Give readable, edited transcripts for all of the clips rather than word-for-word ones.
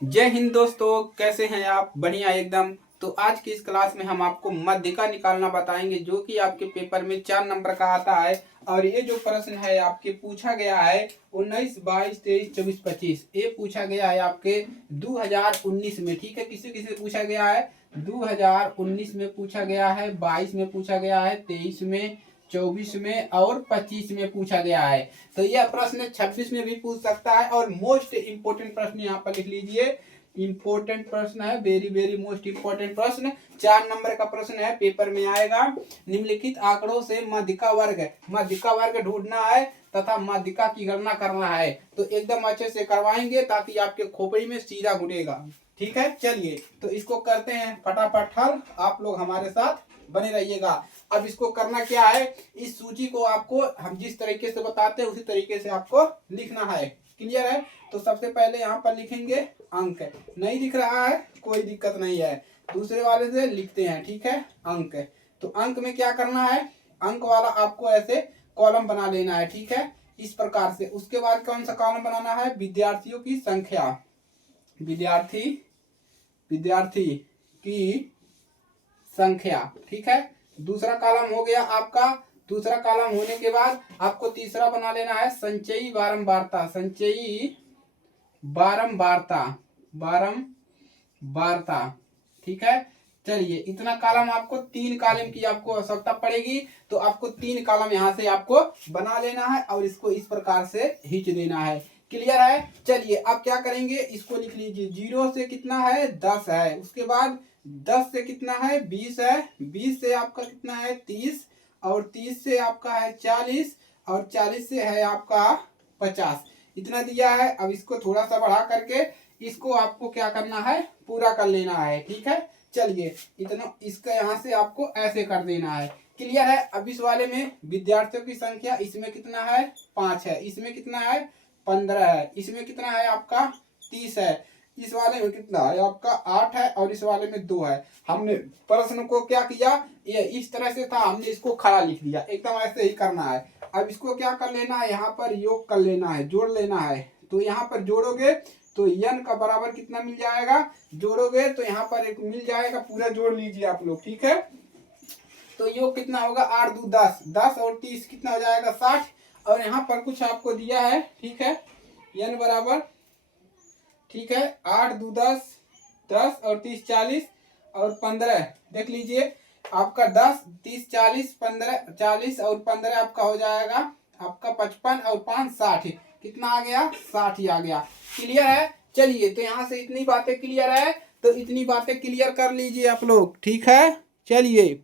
जय हिंद दोस्तों, कैसे हैं आप? बढ़िया एकदम। तो आज की इस क्लास में हम आपको मध्यिका निकालना बताएंगे, जो कि आपके पेपर में 4 नंबर का आता है। और ये जो प्रश्न है आपके पूछा गया है 19, 22, 23, 24, 25। ये पूछा गया है आपके 2019 में। ठीक है, किसी किसी पूछा गया है 2019 में पूछा गया है, 22 में पूछा गया है, 23 में, 24 में और 25 में पूछा गया है। तो यह प्रश्न 26 में भी पूछ सकता है। और मोस्ट इंपोर्टेंट प्रश्न यहाँ पर लिख लीजिए, इंपोर्टेंट प्रश्न है, वेरी वेरी मोस्ट इंपोर्टेंट प्रश्न। 4 नंबर का प्रश्न है, पेपर में आएगा। निम्नलिखित आंकड़ों से मध्यिका वर्ग ढूंढना है तथा मध्यिका की गणना करना है। तो एकदम अच्छे से करवाएंगे ताकि आपके खोपड़ी में सीधा घुटेगा। ठीक है, चलिए तो इसको करते हैं फटाफट हल। आप लोग हमारे साथ बने रहिएगा। अब इसको करना क्या है, इस सूची को आपको हम जिस तरीके से बताते हैं उसी तरीके से आपको लिखना है। क्लियर है? तो सबसे पहले यहाँ पर लिखेंगे अंक। नहीं दिख रहा है, कोई दिक्कत नहीं है, दूसरे वाले से लिखते हैं। ठीक है, अंक। तो अंक में क्या करना है, अंक वाला आपको ऐसे कॉलम बना लेना है। ठीक है, इस प्रकार से। उसके बाद कौन सा कॉलम बनाना है, विद्यार्थियों की संख्या, विद्यार्थी की संख्या। ठीक है, दूसरा कॉलम हो गया आपका। दूसरा कॉलम होने के बाद आपको तीसरा बना लेना है संचयी बारंबारता, बारंबारता। ठीक है, चलिए इतना कॉलम, आपको 3 कॉलम की आपको आवश्यकता पड़ेगी। तो आपको 3 कॉलम यहाँ से आपको बना लेना है और इसको इस प्रकार से खींच देना है। क्लियर है? चलिए अब क्या करेंगे, इसको लिख लीजिए। 0 से कितना है, 10 है। उसके बाद 10 से कितना है, 20 है। 20 से आपका कितना है, 30। और 30 से आपका है 40। और 40 से है आपका 50। इतना दिया है। अब इसको थोड़ा सा बढ़ा करके इसको आपको क्या करना है, पूरा कर लेना है। ठीक है, चलिए इतना इसका यहाँ से आपको ऐसे कर देना है। क्लियर है? अब इस वाले में विद्यार्थियों की संख्या, इसमें कितना है, 5 है। इसमें कितना है, 15 है। इसमें कितना है आपका, 30 है। इस वाले में कितना है आपका, 8 है। और इस वाले में 2 है। हमने प्रश्न को क्या किया, ये इस तरह से था, हमने इसको खड़ा लिख दिया। एकदम ऐसे ही करना है। अब इसको क्या कर लेना है, यहाँ पर योग कर लेना है, जोड़ लेना है। तो यहाँ पर जोड़ोगे तो n का बराबर कितना मिल जाएगा, जोड़ोगे तो यहाँ पर एक मिल जाएगा, पूरा जोड़ लीजिए आप लोग। ठीक है, तो योग कितना होगा, 8 दूनी 10, 10 और 30 कितना हो जाएगा, 60। और यहाँ पर कुछ आपको दिया है। ठीक है, n बराबर, ठीक है, 8 दूनी 10, 10 और 30 40 और 15। देख लीजिए आपका 10, 30, 40, 15, 40 और 15 आपका हो जाएगा आपका 55 और 5 60। कितना आ गया, 60 ही आ गया। क्लियर है? चलिए तो यहाँ से इतनी बातें क्लियर है, तो इतनी बातें क्लियर कर लीजिए आप लोग। ठीक है, चलिए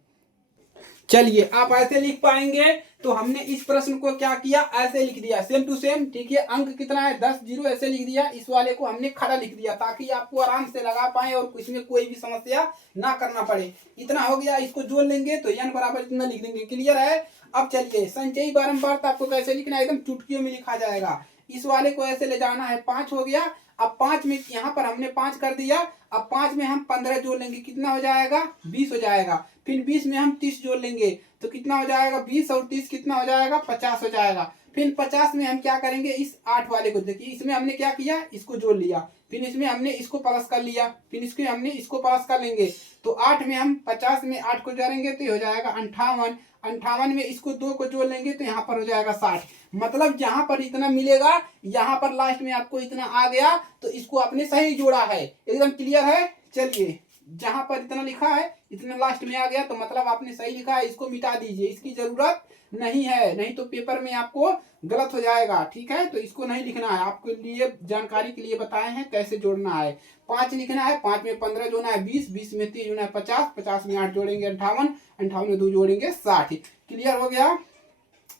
आप ऐसे लिख पाएंगे। तो हमने इस प्रश्न को क्या किया, ऐसे लिख दिया, सेम टू सेम। ठीक है, अंक कितना है, 10, 0 ऐसे लिख दिया। इस वाले को हमने खड़ा लिख दिया ताकि आपको आराम से लगा पाए और इसमें कोई भी समस्या ना करना पड़े। इतना हो गया, इसको जोड़ लेंगे तो n बराबर इतना लिख देंगे। क्लियर है? अब चलिए संचयी बारंबारता आपको कैसे लिखना है, एकदम चुटकियों में लिखा जाएगा। इस वाले को ऐसे ले जाना है, 5 हो गया। अब 5 में यहाँ पर हमने 5 कर दिया। अब 5 में हम 15 जोड़ लेंगे, कितना हो जाएगा, 20 हो जाएगा। फिर 20 में हम 30 जोड़ लेंगे तो कितना हो जाएगा, 20 और 30 कितना हो जाएगा, 50 हो जाएगा। फिर 50 में हम क्या करेंगे, इस 8 वाले को देखिए, इसमें हमने क्या किया, इसको जोड़ लिया। फिर इसमें हमने इसको प्लस कर लिया। फिर इसके हमने इसको प्लस कर लेंगे। तो 8 में हम 50 में 8 को जोड़ेंगे तो ये हो जाएगा 58। 58 में इसको 2 को जोड़ लेंगे तो यहाँ पर हो जाएगा 60। मतलब जहां पर इतना मिलेगा, यहाँ पर लास्ट में आपको इतना आ गया तो इसको आपने सही जोड़ा है। एकदम क्लियर है? चलिए जहां पर इतना लिखा है इतना लास्ट में आ गया तो मतलब आपने सही लिखा है। इसको मिटा दीजिए, इसकी जरूरत नहीं है, नहीं तो पेपर में आपको गलत हो जाएगा। ठीक है, तो इसको नहीं लिखना है, आपके लिए जानकारी के लिए बताए हैं कैसे जोड़ना है। 5 लिखना है, 5 में 15 जोड़ना है 20, 20 में 30 जोड़ना है 50, 50 में 8 जोड़ेंगे 58, 58 में 2 जोड़ेंगे 60। क्लियर हो गया?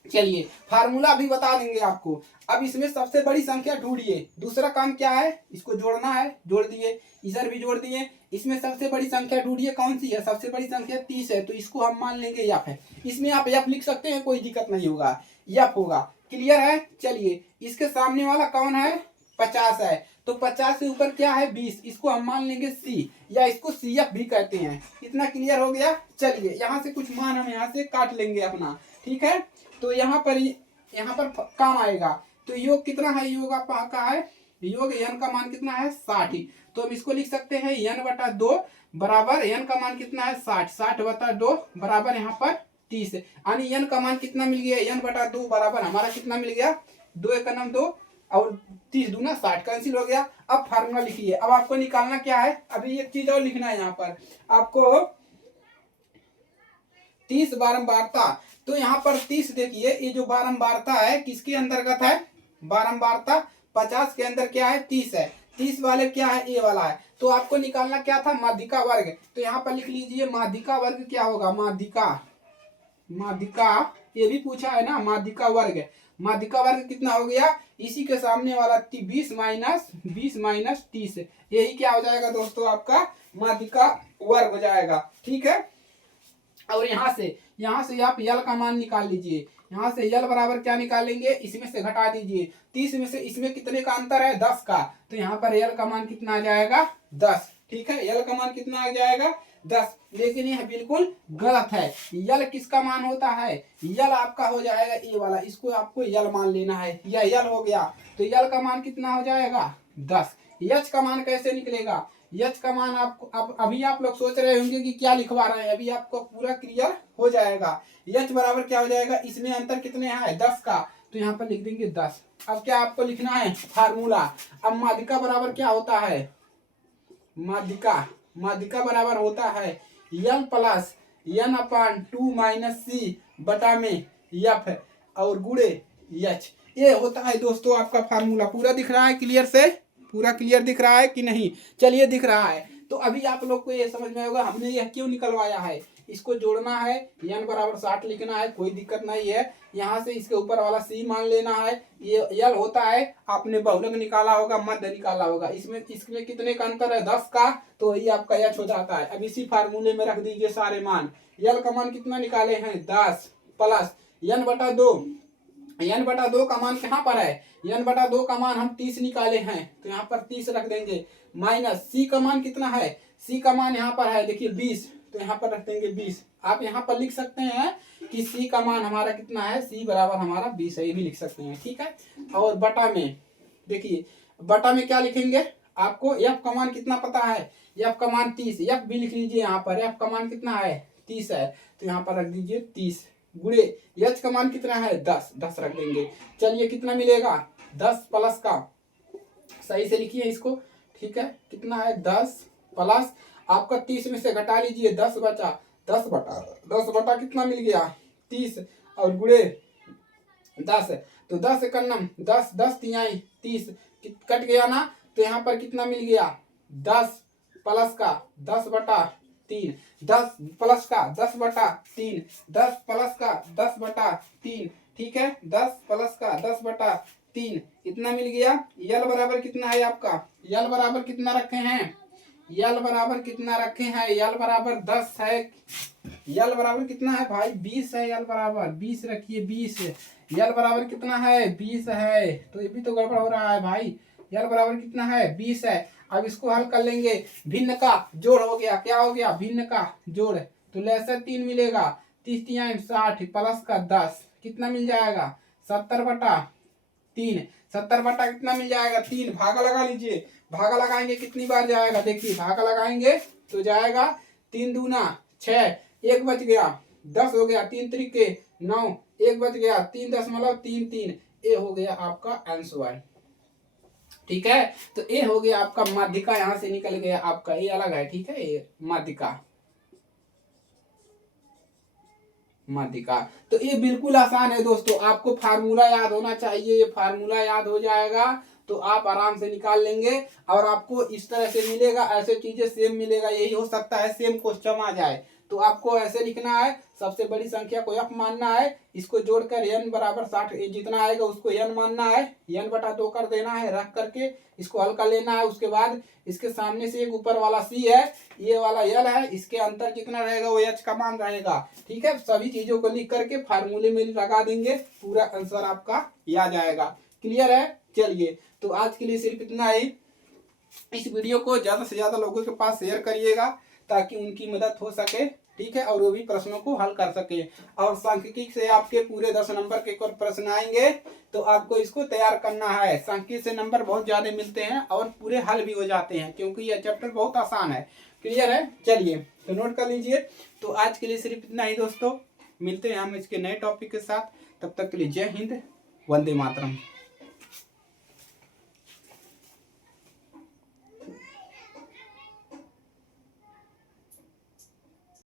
चलिए फार्मूला भी बता देंगे आपको। अब इसमें सबसे बड़ी संख्या ढूंढिए। दूसरा काम क्या है, इसको जोड़ना है, जोड़ दिए, इधर भी जोड़ दिए। इसमें सबसे बड़ी संख्या ढूंढिए, कौन सी है, सबसे बड़ी संख्या 30 है। तो इसको हम मान लेंगे यफ है। इसमें आप यफ लिख सकते हैं, कोई दिक्कत नहीं होगा, यफ होगा। क्लियर है? चलिए इसके सामने वाला कौन है, 50 है। तो 50 से ऊपर क्या है, 20, इसको हम मान लेंगे सी, या इसको सी एफ भी कहते हैं। इतना क्लियर हो गया? चलिए यहाँ से कुछ मान हम यहाँ से काट लेंगे अपना। ठीक है, तो यहाँ पर काम आएगा। तो योग कितना है, योग आपका है योग n का मान कितना है 60। तो हम इसको लिख सकते हैं n/2 बराबर n का मान कितना है 60, 60/2 बराबर यहाँ पर 30। यानी n का मान कितना मिल गया, n/2 बराबर हमारा कितना मिल गया 2 × 2 और 30 दूना 60 कैंसिल हो गया। अब फार्मूला लिखिए। अब आपको निकालना क्या है, अभी एक चीज और लिखना है यहाँ पर आपको 30 बारंबारता। तो यहाँ पर 30 देखिए, ये जो बारंबारता है किसके अंतर्गत है, बारंबारता 50 के अंदर क्या है 30 है, 30 वाले क्या है ए वाला है। तो आपको निकालना क्या था माध्यिका वर्ग। तो यहाँ पर लिख लीजिए माध्यिका वर्ग क्या होगा, माध्यिका ये भी पूछा है ना, माध्यिका वर्ग। माध्यिका वर्ग कितना हो गया, इसी के सामने वाला 20 माइनस 30, यही क्या हो जाएगा दोस्तों आपका माध्यिका वर्ग हो जाएगा। ठीक है। और यहाँ से आप यल का मान निकाल लीजिए। यहाँ से यल बराबर क्या निकालेंगे, इसमें से घटा दीजिए, 30 में से इसमें कितने का अंतर है 10 का। तो यहाँ पर यल का मान कितना आ जाएगा 10। ठीक है, यल का मान कितना आ जाएगा 10। लेकिन यह बिल्कुल गलत है। यल किसका मान होता है, यल आपका हो जाएगा ए वाला, इसको आपको यल मान लेना है। यह यल हो गया तो यल का मान कितना हो जाएगा 10। यच का मान कैसे निकलेगा, यच का मान आपको अब अभी आप लोग सोच रहे होंगे कि क्या लिखवा रहे हैं, अभी आपको पूरा क्लियर हो जाएगा। यच बराबर क्या हो जाएगा, इसमें अंतर कितने हैं 10 का, तो यहाँ पर लिख देंगे 10। अब क्या आपको लिखना है फार्मूला। अब माध्यिका बराबर क्या होता है, माध्यिका बराबर होता है यल प्लस n/2 - c बटा में f और गुणे यच। ये होता है दोस्तों आपका फार्मूला। पूरा दिख रहा है क्लियर से, पूरा क्लियर दिख रहा है कि नहीं, चलिए दिख रहा है। तो अभी आप लोग को ये समझ में होगा हमने यह क्यों निकलवाया है। इसको जोड़ना है, n बराबर 60 लिखना है, कोई दिक्कत नहीं है। यहाँ से इसके ऊपर वाला c मान लेना है। ये यल होता है, आपने बहुलक निकाला होगा, मध्य निकाला होगा, इसमें कितने का अंतर है 10 का, तो ये आपका यच हो जाता है। अब इसी फार्मूले में रख दीजिए सारे मान। यल का मान कितना निकाले हैं 10 प्लस n/2, n/2 का मान कहाँ पर है, n/2 का मान हम 30 निकाले हैं, तो यहाँ पर 30 रख देंगे, माइनस c का मान कितना है, c का मान यहाँ पर है देखिए 20, तो यहाँ पर रख देंगे 20। आप यहाँ पर लिख सकते हैं कि c का मान हमारा कितना है, c बराबर हमारा 20 है, ये भी लिख सकते हैं। ठीक है। और बटा में देखिए, बटा में क्या लिखेंगे, आपको f का मान कितना पता है, f का मान 30, f भी लिख लीजिए यहाँ पर, f का मान कितना है 30 है, तो यहाँ पर रख दीजिए 30 गुणे यच का मान कितना है 10 रख देंगे। चलिए कितना मिलेगा 10 प्लस का, सही से लिखिए इसको। ठीक है, कितना है 10 प्लस आपका 30 में से घटा लीजिए 10 बचा, 10 बटा कितना मिल गया 30 और गुणे 10, तो 10 का नम 10 तिहाई 30 कट गया ना, तो यहाँ पर कितना मिल गया 10 प्लस का 10/3, 10 प्लस का 10/3, 10 प्लस का 10/3। ठीक है, 10 प्लस का 10/3 इतना मिल गया। यल बराबर कितना है आपका, यल बराबर कितना रखे हैं, यल बराबर कितना रखे हैं, यल बराबर 10 है, यल बराबर कितना है भाई 20 है, यल बराबर 20 रखिए 20। यल बराबर कितना है 20 है, तो ये भी तो गड़बड़ हो रहा है भाई। यल बराबर कितना है 20 है। अब इसको हल कर लेंगे, भिन्न का जोड़ हो गया, क्या हो गया भिन्न का जोड़, तो लैसर 3 मिलेगा, 30 तिहाई 60 प्लस का 10 कितना मिल जाएगा 70/3, 70 बटा कितना मिल जाएगा 3, भागा लगा लीजिए, भागा लगाएंगे कितनी बार जाएगा, देखिए भागा लगाएंगे तो जाएगा 3 दूना 6, 1 बच गया 10 हो गया, 3 त्रिके 9, 1 बच गया 3.33, ये हो गया आपका आंसर। ठीक है, तो ये हो गया आपका माध्यिका, यहाँ से निकल गया आपका, ये अलग है। ठीक है, ये माध्यिका। तो ये बिल्कुल आसान है दोस्तों, आपको फार्मूला याद होना चाहिए। ये फार्मूला याद हो जाएगा तो आप आराम से निकाल लेंगे, और आपको इस तरह से मिलेगा, ऐसे चीजें सेम मिलेगा। यही हो सकता है सेम क्वेश्चन आ जाए, तो आपको ऐसे लिखना है, सबसे बड़ी संख्या को f मानना है, इसको जोड़कर n बराबर 60 जितना आएगा उसको n मानना है, n/2 कर देना है, रख करके इसको हल कर लेना है। उसके बाद इसके सामने से एक ऊपर वाला c है, ये वाला l है, इसके अंतर कितना रहेगा वो h का मान रहेगा। ठीक है, सभी चीजों को लिख करके फार्मूले में लगा देंगे, पूरा आंसर आपका याद आएगा। क्लियर है, चलिए तो आज के लिए सिर्फ इतना ही। इस वीडियो को ज्यादा से ज्यादा लोगों के पास शेयर करिएगा ताकि उनकी मदद हो सके। ठीक है, और वो भी प्रश्नों को हल कर सके। और सांख्यिकी से आपके पूरे 10 नंबर के कुछ प्रश्न आएंगे, तो आपको इसको तैयार करना है। सांख्यिकी से नंबर बहुत ज्यादा मिलते हैं और पूरे हल भी हो जाते हैं, क्योंकि यह चैप्टर बहुत आसान है। क्लियर है? चलिए तो नोट कर लीजिए। तो आज के लिए सिर्फ इतना ही दोस्तों, मिलते हैं हम इसके नए टॉपिक के साथ। तब तक के लिए जय हिंद, वंदे मातरम।